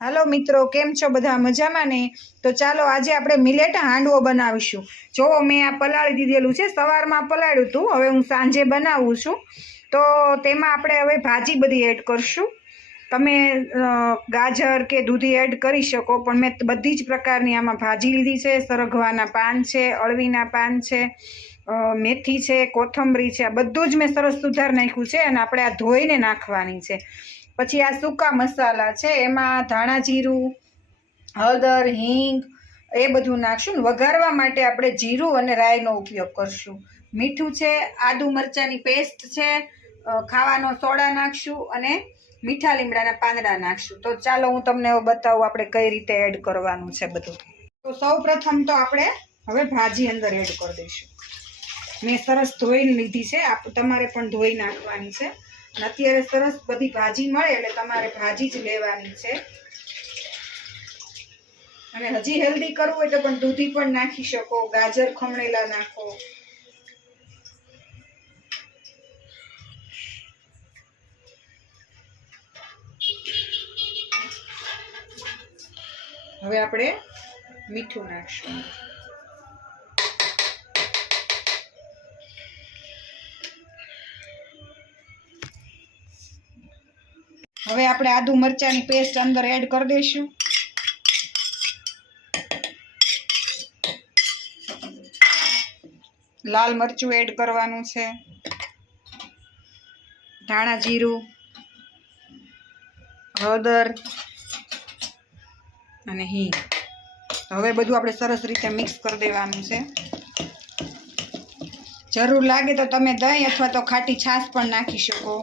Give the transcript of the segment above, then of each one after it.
હાલો મિત્રો, કેમ છો બધા? મજામાં ને? તો ચાલો આજે આપણે મિલેટ હાંડવો બનાવીશું। જો મેં આ પલાળી દીધેલું છે, સવારમાં પલાળ્યું હતું, હવે હું સાંજે બનાવું છું। તો તેમાં આપણે હવે ભાજી બધી એડ કરશું। તમે ગાજર કે દૂધી એડ કરી શકો, પણ મેં બધી જ પ્રકારની આમાં ભાજી લીધી છે। સરગવાના પાન છે, અળવીના પાન છે, મેથી છે, કોથમરી છે, આ બધું જ મેં સરસ સુધાર નાખ્યું છે અને આપણે આ ધોઈને નાખવાની છે। પછી આ સૂકા મસાલા છે, એમાં ધાણા જીરું, હળદર, હિંગ એ બધું નાખશું ને વઘારવા માટે આપણે જીરું અને રાઈનો ઉપયોગ કરશું। મીઠું છે, આદુ મરચાંની પેસ્ટ છે, ખાવાનો સોડા નાખશું અને મીઠા લીમડાના પાંદડા નાખશું। તો ચાલો હું તમને બતાવું આપણે કઈ રીતે એડ કરવાનું છે બધું। તો સૌ પ્રથમ તો આપણે હવે ભાજી અંદર એડ કરી દઈશું। મેં સરસ ધોઈને લીધી છે, તમારે પણ ધોઈ નાખવાની છે। અત્યારે સરસ બધી ભાજી મળે એટલે તમારે ભાજી જ લેવાની છે। અને હજી હેલ્ધી કરવું હોય તો પણ દૂધી પણ નાખી શકો, ગાજર ખમણેલા નાખો। હવે આપણે મીઠું નાખશું। હવે આપણે આદુ મરચાંની પેસ્ટ અંદર એડ કરી દઈશું। લાલ મરચું એડ કરવાનું છે, ધાણા જીરું, હળદર અને હિંગ। હવે બધું આપણે સરસ રીતે મિક્સ કરી દેવાનું છે। જરૂર લાગે તો તમે દહીં અથવા તો ખાટી છાશ પણ નાખી શકો।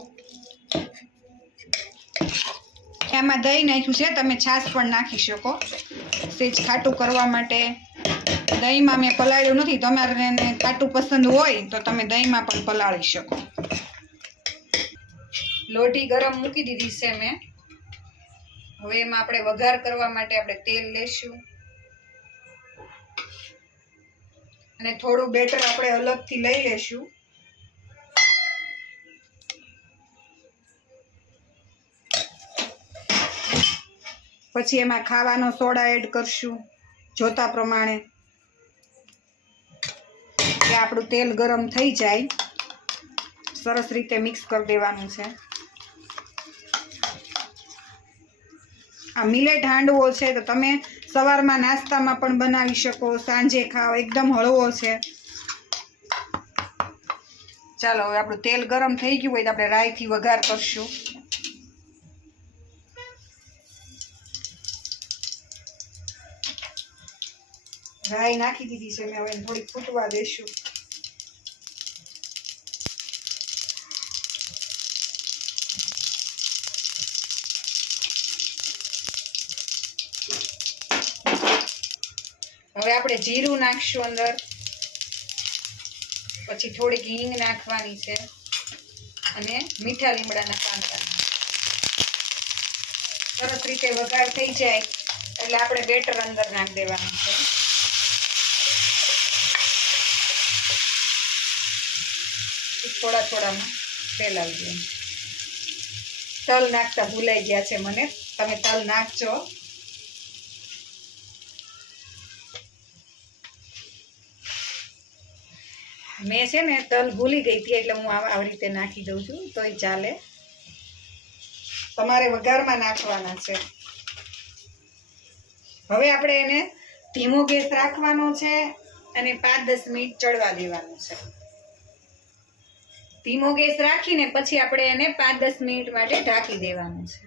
આમાં દહીં નાખ્યું છે, તમે છાશ પણ નાખી શકો સેજ ખાટું કરવા માટે। દહીંમાં મેં પલાળ્યું નથી, તમારે ખાટું પસંદ હોય તો તમે દહીંમાં પણ પલાળી શકો। લોટી ગરમ મૂકી દીધી છે મેં। હવે એમાં આપણે વઘાર કરવા માટે આપણે તેલ લેશું અને થોડું બેટર આપણે અલગથી લઈ લેશું। પછી એમાં ખાવાનો સોડા એડ કરશું જોતા પ્રમાણે। કે આપણું તેલ ગરમ થઈ જાય, સરસ રીતે મિક્સ કરી દેવાનું છે। આ મિલેટ હાંડવો છે તો તમે સવારમાં નાસ્તામાં પણ બનાવી શકો, સાંજે ખાઓ, એકદમ હળવો છે। ચાલો હવે આપણું તેલ ગરમ થઈ ગયું હોય તો આપણે રાઈથી વઘાર કરશું। રાઈ નાખી દીધી છે મેં, હવે થોડીક ફૂટવા દેશું। હવે આપણે જીરું નાખશું અંદર, પછી થોડીક હિંગ નાખવાની છે અને મીઠા લીમડાના પાંદડા। સરસ રીતે વઘાર થઈ જાય એટલે આપણે બેટર અંદર નાખી દેવાનું છે। થોડા થોડામાં ફેલાવી દઈએ। તલ નાખતા ભૂલાઈ ગયા છે મને, તમે તલ નાખજો। મેં છે ને તલ ભૂલી ગઈ હતી એટલે હું આવી રીતે નાખી દઉં છું, તોય ચાલે। તમારે વઘારમાં નાખવાના છે। હવે આપણે એને ધીમો ગેસ રાખવાનો છે અને 5-10 મિનિટ ચડવા દેવાનું છે। ધીમો ગેસ રાખીને પછી આપણે એને 5-10 મિનિટ માટે ઢાંકી દેવાનું છે।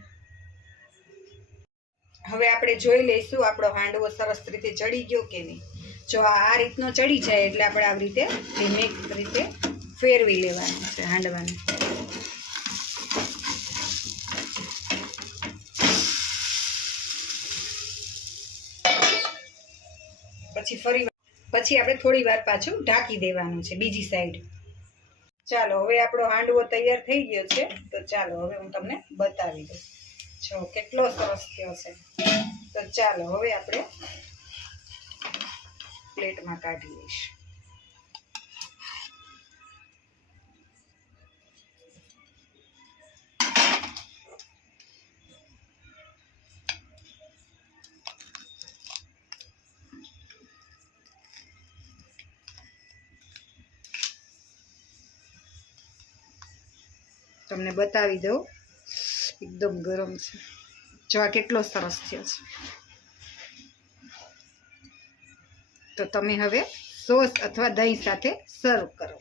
હવે આપણે જોઈ લઈશું આપણો હાંડવો સરસ રીતે ચડી ગયો કે નહીં। જો આ રીતનો ચડી જાય એટલે આપણે આવી રીતે ધીમે રીતે ફેરવી લેવાનું છે હાંડવાને। પછી આપણે થોડી વાર પાછું ઢાંકી દેવાનું છે બીજી સાઈડ। ચાલો હવે આપણો હાંડવો તૈયાર થઈ ગયો છે, તો ચાલો હવે હું તમને બતાવી દઉં। જો કેટલો સરસ થયો છે। તો ચાલો હવે આપણે પ્લેટમાં કાઢી લઈશું। તમને બતાવી દઉં, એકદમ ગરમ છે. જો આ કેટલો સરસ થયો છે. તો તમે હવે સોસ અથવા દહીં સાથે સર્વ કરો.